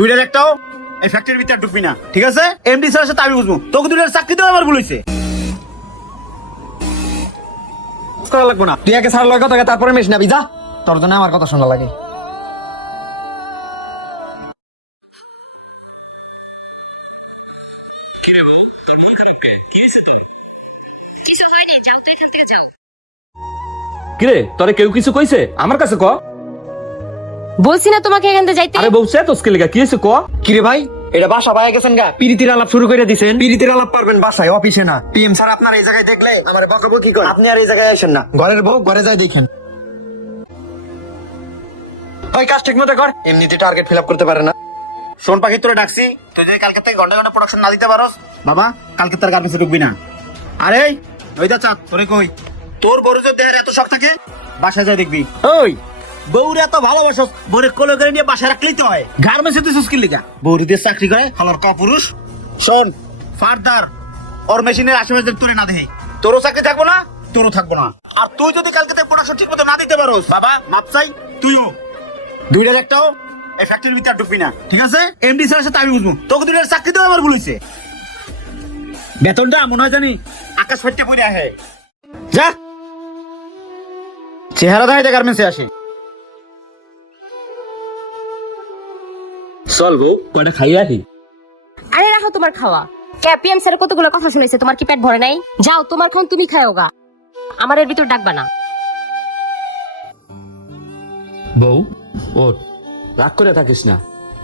দুইটার একটাও এই ফ্যাক্টরির ভিতরে ঢুকবি না, ঠিক আছে? এমডি স্যারের সাথে আমি বুঝবো, তোকে দুইটার চাকরি দেওয়া আমার ভুল হয়েছে। করা লাগবো না, তুই আগে স্যার লয় কথা তারপরে মেশ নাবি, যা। তোর জন্য আমার কথা শোনা লাগে। কিরে তোরে কেউ কিছু কইছে? আমার কাছে ক। বলছি না তোমাকে এখান থেকে যাইতে। আরে বউছে তো স্কেলে কি হইছে ক। কিরে ভাই, এটা বাসা পায়ে গেছেন গা, পিরিতির আলাপ শুরু করে দিছেন। পিরিতির আলাপ পারবেন বাসায়, অফিসে না। পিএম স্যার আপনার এই জায়গায় দেখলে আমার বকাবকি করে। আপনি আর এই জায়গায় আসেন না, ঘরের বউ ঘরে যাই দেখেন। ওই কাজ ঠিক মতো কর, এমনিতে টার্গেট ফিল আপ করতে পারে না। শোন পাখি, তোরে ডাকছি, তুই যদি কালকে থেকে ঘন্টা ঘন্টা প্রোডাকশন না দিতে পারোস বাবা, কালকে তার গার্মেন্টসে ঢুকবি না। আরে ওই দা চাঁদ, তোরে কই, তোর বড় যে দেহের এত শখ থাকে, বাসায় যাই দেখবি। ওই বউরে এত ভালোবাসস, বউরে কোলে করে নিয়ে বাসায় রাখলেই তো হয়। গার্মেন্টসে তুই সুস্কিল লিগা বউরি দিয়ে চাকরি করে হলার কাপুরুষ। শোন ফার্দার ওর মেশিনের আশেপাশে তোরে না দেখে, তোরও চাকরি থাকবো না, তোরও থাকবো না। আর তুই যদি কালকে থেকে প্রোডাকশন ঠিক মতো না দিতে পারোস বাবা, মাপ চাই তুইও। দুইটার একটাও এই ফ্যাক্টরির ভিতরে ঢুকবি না, ঠিক আছে? এমডি স্যারের সাথে আমি বুঝবো, তোকে দুইটার চাকরি দেওয়া আমার ভুল হয়েছে। বেতনটা মনে হয় জানি আকাশ ফাটতে পড়ে আহে। যা চেহারা দেখাইতে গার্মেন্টসে আসি। চল বউ কয়টা খাইয়ে আসি। আরে রাখো তোমার খাওয়া। ক্যাপিএম স্যার কতগুলো কথা শুনেছে, তোমার কি পেট ভরে নাই? যাও তোমার খান তুমি খাও গা, আমার এর ভিতর ডাকবা না। বউ ওঠ, রাগ করে থাকিস না,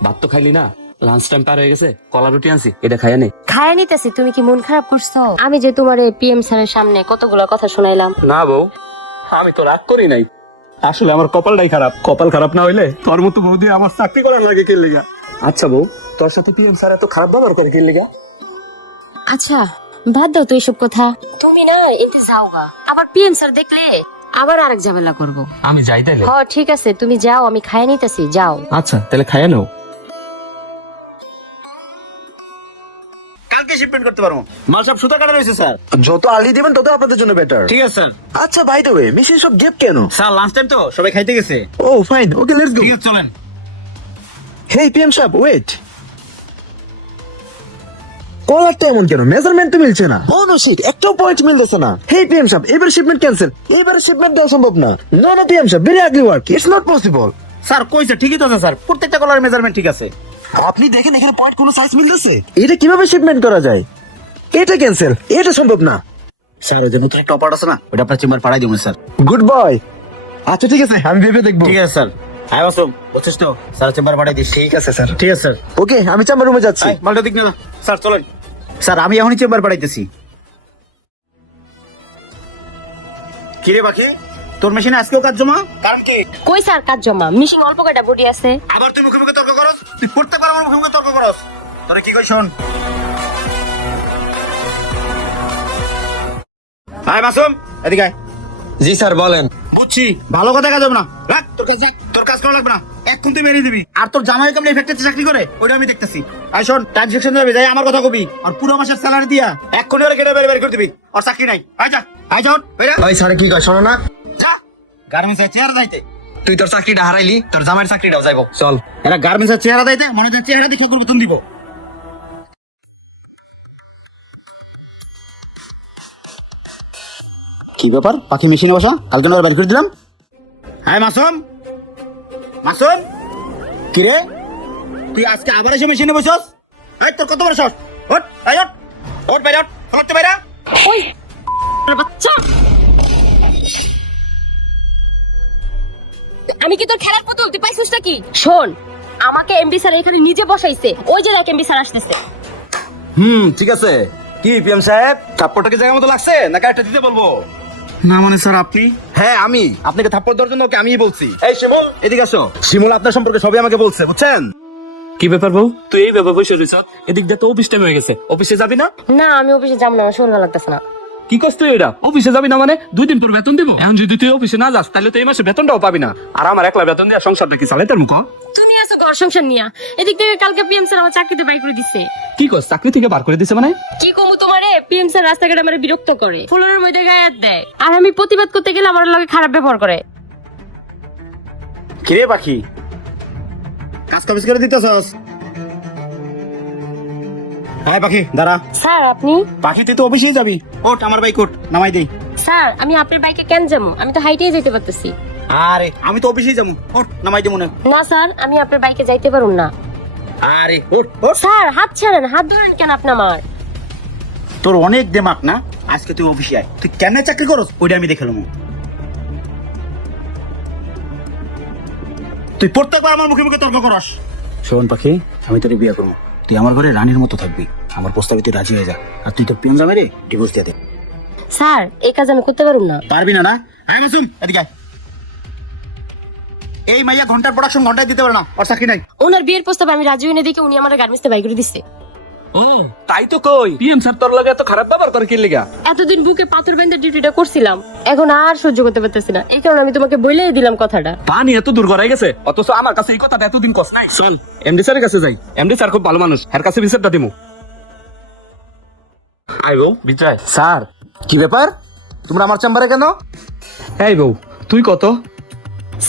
ভাত তো খাইলি না, লাঞ্চ টাইম পার হয়ে গেছে, কলা রুটি আনছি, এটা খাইয়া নে। খায়া নিতেছি, তুমি কি মন খারাপ করছো? আমি যে তোমার পিএম স্যারের সামনে কতগুলো কথা শুনাইলাম। না বউ, আমি তো রাগ করি নাই, আসলে আমার কপালটাই খারাপ। কপাল খারাপ না হইলে তোর মতো বউ দিয়ে আমার চাকরি করার লাগে কে লেগা। আচ্ছা বউ, তোর সাথে পিএম স্যার এত খারাপ ব্যবহার করে কে লেগা? আচ্ছা বাদ দাও তো এইসব কথা, তুমি না এতে যাও গা, আবার পিএম স্যার দেখলে আবার আরেক ঝামেলা করবো। আমি যাই তাইলে? হ্যাঁ ঠিক আছে, তুমি যাও, আমি খাইয়া নিতেছি, যাও। আচ্ছা তাহলে খাইয়া নাও। কালকে শিপমেন্ট করতে পারবো। মাল সব সুতা কাটা রয়েছে স্যার। যত আলি দিবেন তত আপনাদের জন্য বেটার। ঠিক আছে স্যার। আচ্ছা বাই দ্য ওয়ে, মেশিন সব গেপ কেন? স্যার লাঞ্চ টাইম তো, সবাই খাইতে গেছে। ও ফাইন, ওকে লেটস গো। ঠিক আছে চলেন। হেই পিএম সাহেব ওয়েট, কলারটা এমন কেন? মেজারমেন্ট তো মিলছে না, বনশিট একটাও পয়েন্ট মিলতেছে না। হেই পিএম সাহেব, এবার শিপমেন্ট ক্যান্সেল, এবারে শিপমেন্ট দেওয়া সম্ভব না। নো নো পিএম সাহেব, very ugly work, it's not possible. Sir কইছে ঠিকই তো আছে স্যার, প্রত্যেকটা কলার মেজারমেন্ট ঠিক আছে। আপনি দেখেন এখানে পয়েন্ট কোন সাইজ মিলতেছে? এটা কিভাবে শিপমেন্ট করা যায়? এটা ক্যান্সেল, এটা সম্ভব না। স্যার ওই যে নতুন একটা অপার আছে না, ওটা আপনার চেম্বার পাঠাই দিব স্যার। Good boy. আচ্ছা ঠিক আছে, আমি ভেবে দেখবো। ঠিক আছে স্যার। হ্যাঁ বাসম, বুঝছিস তো, স্যার চেম্বার পাঠাই দিস। ঠিক আছে স্যার। ঠিক আছে স্যার। ওকে, আমি চেম্বার রুমে যাচ্ছি। এই, মালটা দিক না স্যার, চলেন। স্যার আমি এখনই চেম্বার পাঠাইতেছি। কিরে বাকি, তোর মেশিনে আজকেও কাজ জমা? কারণ কি? কই স্যার কাজ জমা, মিশিং অল্প কয়টা বডি আছে। আবার তুই মুখে মুখে তর্ক করস? তুই প্রত্যেকবার আমার মুখে মুখে তর্ক করস। তোরে কি কই শোন। আয় মাসুম, এদিকে আয়। জি স্যার বলেন। বুঝছি, ভালো কথা কাজ হবে না, রাখ তোর কাজ, তোর কাজ করা লাগবে না, এখন তুই মেরিয়ে দিবি। আর তোর জামাই কেমন এই ফ্যাক্টরিতে চাকরি করে ওইটা আমি দেখতেছি। আয় শোন, টাইম সেকশন যাবে, যাই আমার কথা কবি, আর পুরো মাসের স্যালারি দিয়া এক্ষুনি ওরা কেটে বের করে দিবি, আর চাকরি নাই। আয় যা, আয় যাও, ওই স্যার কি কয় শোনো না? যা গার্মেন্টসের চেহারা যাইতে। তুই তোর চাকরিটা হারাইলি, তোর জামাইয়ের চাকরিটাও যাইবো, চল। এরা গার্মেন্টসের চেহারা যাইতে, মনে হচ্ছে চেহারা দেখে বেতন দিব। কি ব্যাপার, পাখি মেশিনে বসা, কালকে বের করে দিলাম। হ্যাঁ মাসুম, মাসুম কিরে তুই আজকে আবার এসে মেশিনে বসছস? এই তোর কত বড় সাহস? ওঠ, এই ওঠ, ওঠ বাইরে, ওঠ, ফলাতে বাইরে। ওই বাচ্চা, আমি কি তোর খেলার পুতুল? তুই পাইছিস নাকি? শোন, আমাকে এমবি স্যার এখানে নিজে বসাইছে, ওই যে দেখ এমবি স্যার আসতেছে। ঠিক আছে। কি পিএম সাহেব, থাপ্পড়টা কি জায়গা মতো লাগছে নাকি একটা দিতে বলবো? না মানে স্যার আপনি? হ্যাঁ আমি, আপনাকে থাপ্পড় দেওয়ার জন্য ওকে আমিই বলছি। এই শিমুল এদিকে আসো। শিমুল আপনার সম্পর্কে সবই আমাকে বলছে, বুঝছেন? কি ব্যাপার বউ, তুই এই ব্যাপার বসে রইছ? এদিক দিয়ে তো অফিস টাইম হয়ে গেছে, অফিসে যাবি না? না আমি অফিসে যাবো না, আমার শরীর ভালো লাগতেছে না। কি কষ্ট এটা, অফিসে যাবি না মানে 2 দিন তোর বেতন দিব? এখন যদি তুই অফিসে না যাস তাহলে তো এই মাসে বেতনটাও পাবি না, আর আমার একলা বেতন দিয়ে সংসারটা কি চালাই তোর মুখ? তুমি আছো ঘর সংসার নিয়া, এদিক থেকে কালকে পিএম স্যার আমার চাকরিতে বাই করে দিছে। কি কস, চাকরি থেকে বার করে দিছে মানে? কি কমু তোমারে, পিএম স্যার রাস্তাঘাটে আমারে বিরক্ত করে, ফ্লোরের মধ্যে গায়ে দেয়, আর আমি প্রতিবাদ করতে গেলে আমার লগে খারাপ ব্যবহার করে। কিরে পাখি, কাজ কাজ করে দিতেছস? হ্যাঁ পাখি দাঁড়া। স্যার আপনি? পাখি তুই তো অফিসেই যাবি, ওঠ আমার বাইক ওঠ, নামাই দেই। স্যার আমি আপনার বাইকে কেন যাবো? আমি তো হাইটেই যেতে পারতেছি। আরে আমি তো অফিসেই যাবো, ওঠ নামাই দে মনে। না স্যার, আমি আপনার বাইকে যাইতে পারুম না। আরে ওঠ ওঠ। স্যার হাত ছাড়েন, হাত ধরেন কেন আপনি আমার? তোর অনেক দেমাক না, আজকে তুই অফিসে আয়, তুই কেমনে চাকরি করস ওইটা আমি দেখে নেবো। তুই প্রত্যেকবার আমার মুখে মুখে তর্ক করস। শোন পাখি, আমি তোর বিয়ে করবো, তুই আমার ঘরে রানীর মতো থাকবি, আমার প্রস্তাবে তুই রাজি হয়ে যা, আর তুই তোর পিয়ন জামাই রে ডিভোর্স দিয়ে দে। স্যার এই কাজ আমি করতে পারুম না। পারবি না? না হ্যাঁ মাসুম এদিকে আয়। এই মাইয়া ঘন্টার প্রোডাকশন ঘন্টায় দিতে পারে না, ওর চাকরি নাই। ওনার বিয়ের প্রস্তাবে আমি রাজি হইনি দেখে উনি আমার গার্মেন্টসে বাই করে দিচ্ছে। ও তাই তো কই, পিএম স্যার তোর লাগে এত খারাপ ব্যবহার করে কি লিগা? এতদিন বুকে পাথর বেঁধে ডিউটিটা করছিলাম, এখন আর সহ্য করতে পারতেছি না, এই কারণে আমি তোমাকে বলেই দিলাম কথাটা। পানি এত দূর গড়াই গেছে, অথচ আমার কাছে এই কথাটা এতদিন কষ্ট নাই। চল এমডি স্যারের কাছে যাই, এমডি স্যার খুব ভালো মানুষ, এর কাছে বিচারটা দিমু। আই বউ বিচার। স্যার কি ব্যাপার, তোমরা আমার চেম্বারে কেন? এই বউ তুই কত?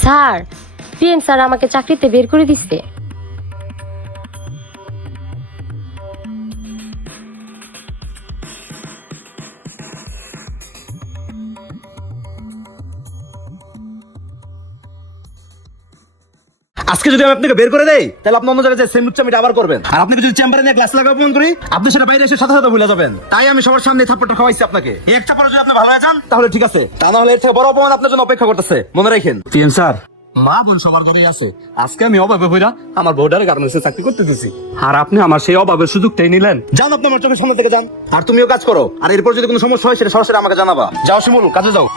স্যার পিএম স্যার আমাকে চাকরিতে বের করে দিচ্ছে। আজকে যদি আমি আপনাকে বের করে দেই, তাহলে আপনি অন্য জায়গায় সেম লুচ্চামিটা আবার করবেন, আর আপনাকে যদি চেম্বারে নিয়ে গ্লাস লাগাবো মন করি, আপনি সেটা বাইরে এসে সাথে সাথে ভুলে যাবেন। তাই আমি সবার সামনে থাপ্পড়টা খাওয়াইছি আপনাকে। এই একটা পরে যদি আপনি ভালো হয়ে যান তাহলে ঠিক আছে, তা না হলে এর থেকে বড় অপমান আপনার জন্য অপেক্ষা করতেছে, মনে রাখেন। পিএম স্যার, মা বোন সবার ঘরেই আছে, আজকে আমি অভাবে হইরা আমার বউডারে গার্মেন্টসে চাকরি করতে দিছি, আর আপনি আমার সেই অভাবের সুযোগটাই নিলেন। যান আপনি আমার চোখের সামনে থেকে যান, আর তুমিও কাজ করো, আর এরপর যদি কোনো সমস্যা হয় সেটা সরাসরি আমাকে জানাবা। যাও শিমুল, কাজে যাও।